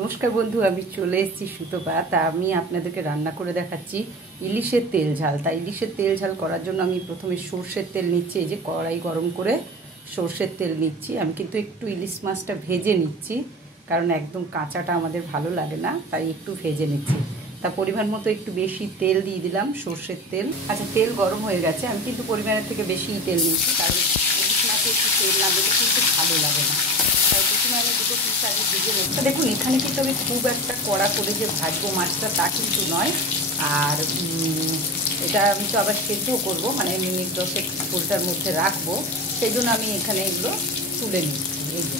নমস্কার বন্ধু, আমি চলে এসেছি সুতপা। তা আমি আপনাদেরকে রান্না করে দেখাচ্ছি ইলিশের তেল ঝাল। তা ইলিশের তেল ঝাল করার জন্য আমি প্রথমে সর্ষের তেল নিচ্ছি। এই যে কড়াই গরম করে সর্ষের তেল নিচ্ছি। আমি কিন্তু একটু ইলিশ মাছটা ভেজে নিচ্ছি, কারণ একদম কাঁচাটা আমাদের ভালো লাগে না, তাই একটু ভেজে নিচ্ছি। তা পরিমাণ মতো একটু বেশি তেল দিয়ে দিলাম, সর্ষের তেল। আচ্ছা, তেল গরম হয়ে গেছে। আমি কিন্তু পরিমাণের থেকে বেশি তেল নিচ্ছি, কারণ ইলিশ মাছে একটু তেল না দিলে কিন্তু ভালো লাগে না। তাই প্রথমে আমি দুটো পিস আগে ভেজে নেব। দেখুন, এখানে কিন্তু আমি খুব একটা কড়া করে যে ভাজবো মাছটা তা কিন্তু নয়। আর এটা আমি তো আবার সেদ্ধও করবো, মানে মিনিট 10 ফুলটার মধ্যে রাখবো। সেই জন্য আমি এখানে এগুলো তুলে নিচ্ছি। এই যে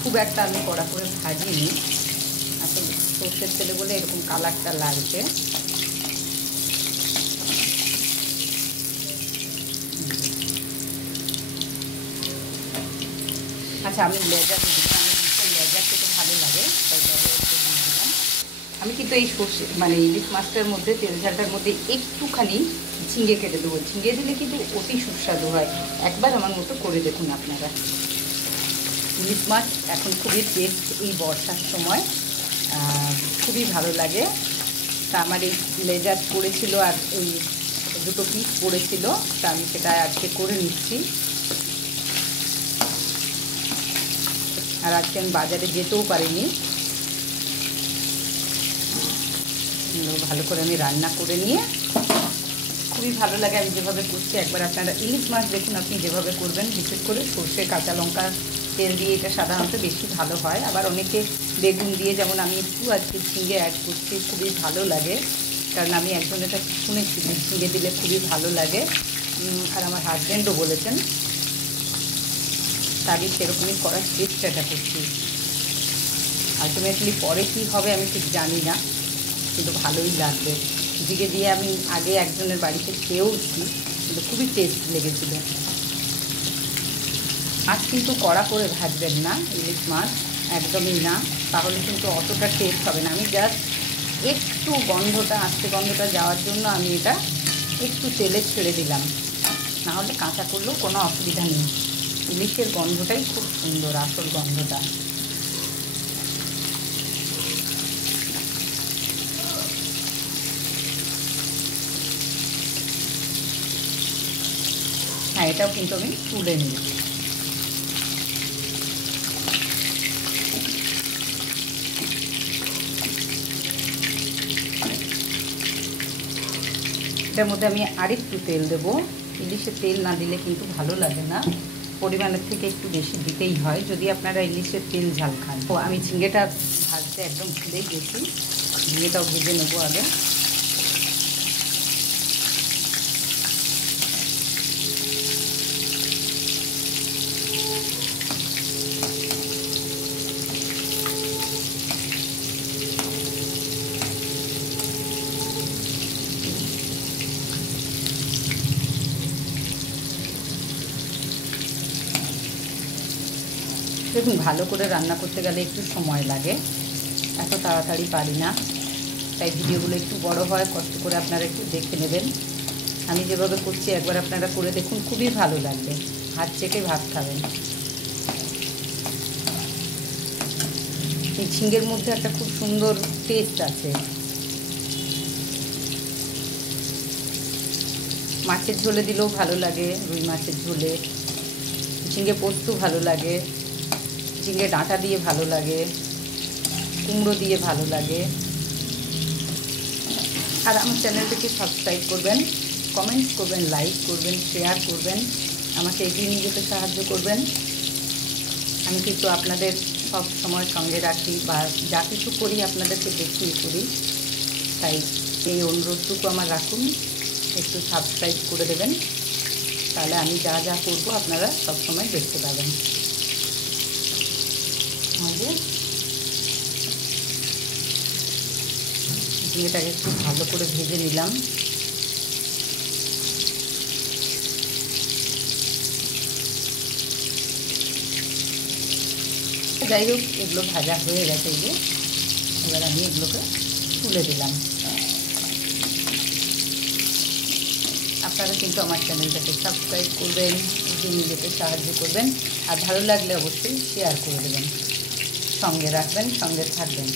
খুব একটা আমি কড়া করে ভাজিনি, আসলে সর্ষের তেলে বলে এরকম কালারটা লাগছে। আচ্ছা, আমি লেজা দিয়ে দিলাম। আমি ভীষণ লেজা খেতে ভালো লাগে, তাই লেজা একটু দিয়ে দিলাম। আমি কিন্তু এই সর্ষে মানে ইলিশ মাছটার মধ্যে, তেল ঝালটার মধ্যে একটুখানি ঝিঙে কেটে দেবো। ঝিঙে দিলে কিন্তু অতি সুস্বাদু হয়। একবার আমার মতো করে দেখুন আপনারা। ইলিশ মাছ এখন খুবই টেস্ট, এই বর্ষার সময় খুবই ভালো লাগে। তা আমার এই লেজার পড়েছিল আর এই দুটো পিস পড়েছিল, তা আমি সেটা আজকে করে নিচ্ছি। আর আজকে আমি বাজারে যেতেও পারিনি, ভালো করে আমি রান্না করে নিয়ে খুবই ভালো লাগে আমি যেভাবে করছি। একবার আপনারা ইলিশ মাছ দেখুন, আপনি যেভাবে করবেন, বিশেষ করে সর্ষে কাঁচা লঙ্কা তেল দিয়ে, এটা সাধারণত বেশি ভালো হয়। আবার অনেকে বেগুন দিয়ে, যেমন আমি একটু আজকে ঝিঙে অ্যাড করছি, খুবই ভালো লাগে। কারণ আমি একজনের কাছে শুনেছি ঝিঙে দিলে খুবই ভালো লাগে, আর আমার হাজব্যান্ডও বলেছেন। তারই সেরকমই করার চেষ্টাটা করছি। আলটিমেটলি পরে কী হবে আমি ঠিক জানি না, কিন্তু ভালোই লাগবে। ঝিঙে দিয়ে আমি আগে একজনের বাড়িতে খেয়েওছি, কিন্তু খুবই টেস্ট লেগেছিল। মাছ কিন্তু কড়া করে ভাজবেন না, ইলিশ মাছ একদমই না, তাহলে কিন্তু অতটা টেস্ট হবে না। আমি জাস্ট একটু গন্ধটা, আস্তে গন্ধটা যাওয়ার জন্য আমি এটা একটু তেলে ছেড়ে দিলাম, নাহলে কাঁচা করলেও কোনো অসুবিধা নেই। ইলিশের গন্ধটাই খুব সুন্দর, আসল গন্ধটা। হ্যাঁ, এটাও কিন্তু আমি তুলে নিই। এটার মধ্যে আমি আরেকটু তেল দেবো। ইলিশে তেল না দিলে কিন্তু ভালো লাগে না, পরিমাণের থেকে একটু বেশি দিতেই হয় যদি আপনারা ইলিশের তেল ঝাল খান। তো আমি ঝিঙেটা ভাজতে একদম ভুলেই গেছি, ঝিঙেটাও ভেজে নেবো আগে। দেখুন, ভালো করে রান্না করতে গেলে একটু সময় লাগে, এত তাড়াতাড়ি পারি না, তাই ভিডিওগুলো একটু বড় হয়। কষ্ট করে আপনারা একটু দেখে নেবেন। আমি যেভাবে করছি একবার আপনারা করে দেখুন, খুবই ভালো লাগবে, হাত চেখে ভাত খাবেন। এই ঝিঙের মধ্যে একটা খুব সুন্দর টেস্ট আছে। মাছের ঝোলে দিলেও ভালো লাগে, রুই মাছের ঝোলে, ঝিঙে পোস্ত ভালো লাগে, ঝিঙে ডাঁটা দিয়ে ভালো লাগে, কুমড়ো দিয়ে ভালো লাগে। আর আমার চ্যানেলটাকে সাবস্ক্রাইব করবেন, কমেন্টস করবেন, লাইক করবেন, শেয়ার করবেন, আমাকে এগিয়ে নিয়ে যেতে সাহায্য করবেন। আমি কিন্তু আপনাদের সব সময় সঙ্গে রাখি, বা যা কিছু করি আপনাদেরকে দেখিয়ে করি, তাই এই অনুরোধটুকু আমার রাখুন, একটু সাবস্ক্রাইব করে দেবেন, তাহলে আমি যা যা করবো আপনারা সব সময় দেখতে পাবেন। ঝিঙেটাকে একটু ভালো করে ভেজে নিলাম। যাই হোক, এগুলো ভাজা হয়ে গেছে। এই যে এবার আমি এগুলোকে তুলে দিলাম। আপনারা কিন্তু আমার চ্যানেলটাকে সাবস্ক্রাইব করবেন, এগিয়ে নিয়ে যেতে সাহায্য করবেন, আর ভালো লাগলে অবশ্যই শেয়ার করে দেবেন। সঙ্গে রাখবেন, সঙ্গে থাকবেন।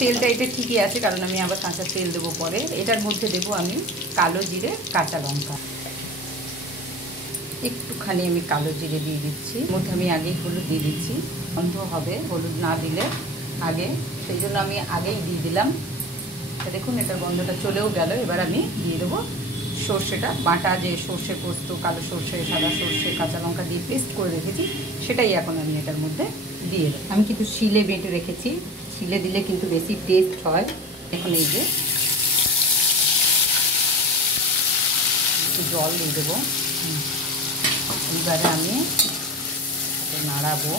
তেলটা এটা ঠিকই আছে, কারণ আমি আবার কাঁচা তেল দেবো পরে। এটার মধ্যে দেবো আমি কালো জিরে, কাঁচা লঙ্কা। একটুখানি আমি কালো জিরে দিয়ে দিচ্ছি, মধ্যে আমি আগেই হলুদ দিয়ে দিচ্ছি, গন্ধ হবে হলুদ না দিলে আগে, সেই জন্য আমি আগেই দিয়ে দিলাম। দেখুন এটা গন্ধটা চলেও গেল। এবার আমি দিয়ে দেবো সর্ষেটা, বাটা যে সর্ষে পোস্ত, কালো সর্ষে, সাদা সর্ষে, কাঁচা লঙ্কা দিয়ে পেস্ট করে রেখেছি, সেটাই এখন আমি এটার মধ্যে দিয়ে দেবো। আমি কিন্তু শিলে বেটে রেখেছি, শিলে দিলে কিন্তু বেশি টেস্ট হয়। এখন এই যে একটু জল দিয়ে দেবো। এইবারে আমি নাড়াবো।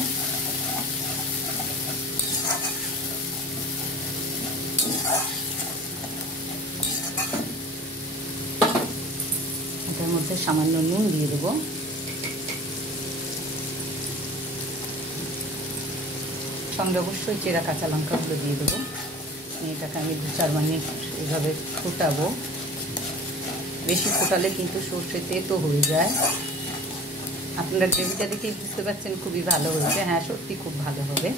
এটার মধ্যে সামান্য নুন দিয়ে দেবো। সঙ্গে অবশ্যই চেরা কাঁচা লঙ্কাগুলো দিয়ে দেবো। এটাকে আমি 2-4 মিনিট এইভাবে ফোটাবো। বেশি ফোটালে কিন্তু সর্ষে তেতো হয়ে যায়। আপনারা গ্রেভিটা দেখেই বুঝতে পারছেন খুবই ভালো হয়েছে। হ্যাঁ, সত্যি খুব ভালো হবে।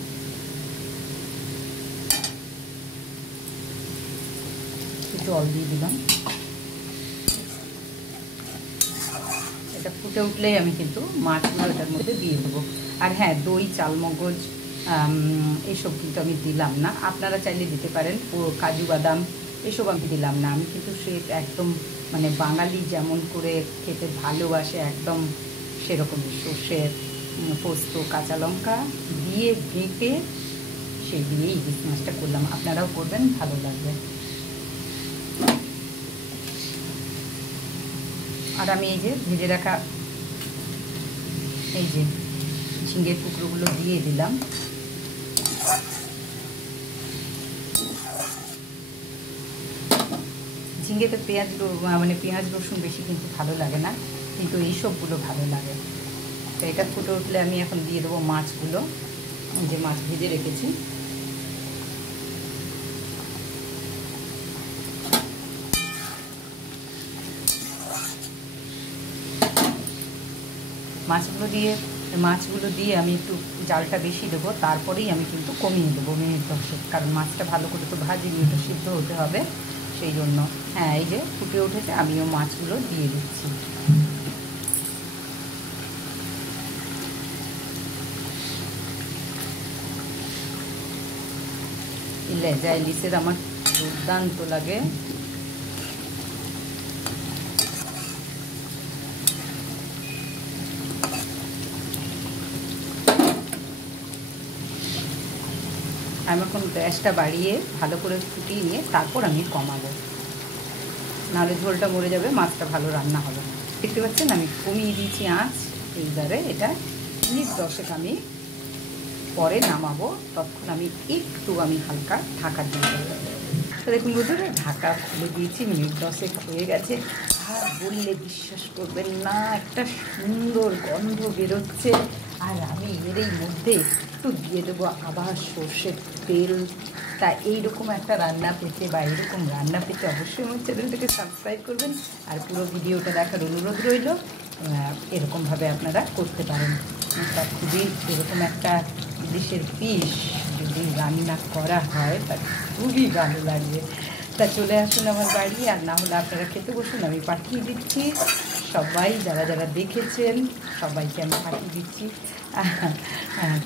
জল দিয়ে দিলাম। এটা ফুটে উঠলেই আমি কিন্তু মাছগুলো এটার মধ্যে দিয়ে দেবো। আর হ্যাঁ, দই, চালমগজ এসব কিন্তু আমি দিলাম না। আপনারা চাইলে দিতে পারেন। কাজু বাদাম এসব আমি দিলাম না। আমি কিন্তু সে একদম মানে বাঙালি যেমন করে খেতে ভালোবাসে একদম সেরকমই সর্ষের পোস্ত, কাঁচা লঙ্কা দিয়ে বেটে সেই দিয়েই ইলিশ মাছটা করলাম। আপনারাও করবেন, ভালো লাগবে। আর আমি এই যে ভেজে রাখা এই যে ঝিঙের টুকরোগুলো দিয়ে দিলাম। ঝিঙেতে পেঁয়াজ রসুন বেশি কিন্তু ভালো লাগে না, কিন্তু এইসবগুলো ভালো লাগে। তো এটা ফুটে উঠলে আমি এখন দিয়ে দেবো মাছগুলো, যে মাছ ভেজে রেখেছি। মাছগুলো দিয়ে আমি একটু জালটা বেশি দেবো, তারপরেই আমি কিন্তু কমিয়ে দেবো মিনিট 10, কারণ মাছটা ভালো করে তো ভাজিনি, ওটা সিদ্ধ হতে হবে সেই জন্য। হ্যাঁ, এই যে ফুটে উঠেছে, আমিও মাছগুলো দিয়ে দিচ্ছি। লেজা ইলিশের আমার দুর্দান্ত লাগে। আমি এখন গ্যাসটা বাড়িয়ে ভালো করে ফুটিয়ে নিয়ে তারপর আমি কমাবো, নাহলে ঝোলটা মরে যাবে, মাছটা ভালো রান্না হবে না। দেখতে পাচ্ছেন আমি কমিয়ে দিয়েছি আঁচ। এইবারে এটা মিনিট 10 আমি পরে নামাবো, তখন আমি একটু হালকা ঢাকা দিয়ে দেবো। তো দেখুন বন্ধুরা, ঢাকা খুলে দিয়েছি, মিনিট 10 হয়ে গেছে। আর বললে বিশ্বাস করবেন না, একটা সুন্দর গন্ধ বেরোচ্ছে। আর আমি এর মধ্যে একটু দিয়ে দেবো আবার সর্ষের তেল। তা এইরকম একটা রান্না পেতে বা এরকম রান্না পেতে অবশ্যই আমার চ্যানেলটাকে সাবস্ক্রাইব করবেন। আর পুরো ভিডিওটা দেখার অনুরোধ রইল। এরকমভাবে আপনারা করতে পারেন। তা খুবই এরকম একটা ইলিশের পিস যদি রান্না করা হয় তা খুবই ভালো লাগবে। তা চলে আসুন আমার বাড়ি, আর না হলে আপনারা খেতে বসুন, আমি পাঠিয়ে দিচ্ছি। সবাই যারা যারা দেখেছেন সবাইকে আমি পাঠিয়ে দিচ্ছি।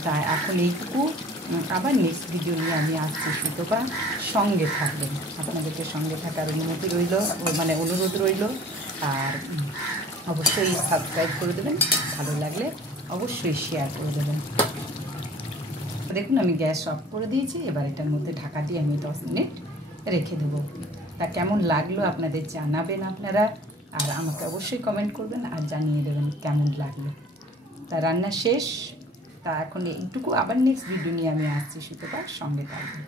তা এখন এইটুকু, আবার নেক্সট ভিডিও নিয়ে আমি আসছি। সুতপা সঙ্গে থাকবেন, আপনাদেরকে সঙ্গে থাকার অনুমতি রইল, অনুরোধ রইল। আর অবশ্যই সাবস্ক্রাইব করে দেবেন, ভালো লাগলে অবশ্যই শেয়ার করে দেবেন। দেখুন আমি গ্যাস অফ করে দিয়েছি। এবার এটার মধ্যে ঢাকা দিয়ে আমি 10 মিনিট রেখে দেবো। তা কেমন লাগলো আপনাদের জানাবেন আপনারা, আর আমাকে অবশ্যই কমেন্ট করবেন আর জানিয়ে দেবেন কেমন লাগলো। তা রান্না শেষ। তা এখন এইটুকু, আবার নেক্সট ভিডিও নিয়ে আমি আসছি। সুতরাং সঙ্গে থাকবেন।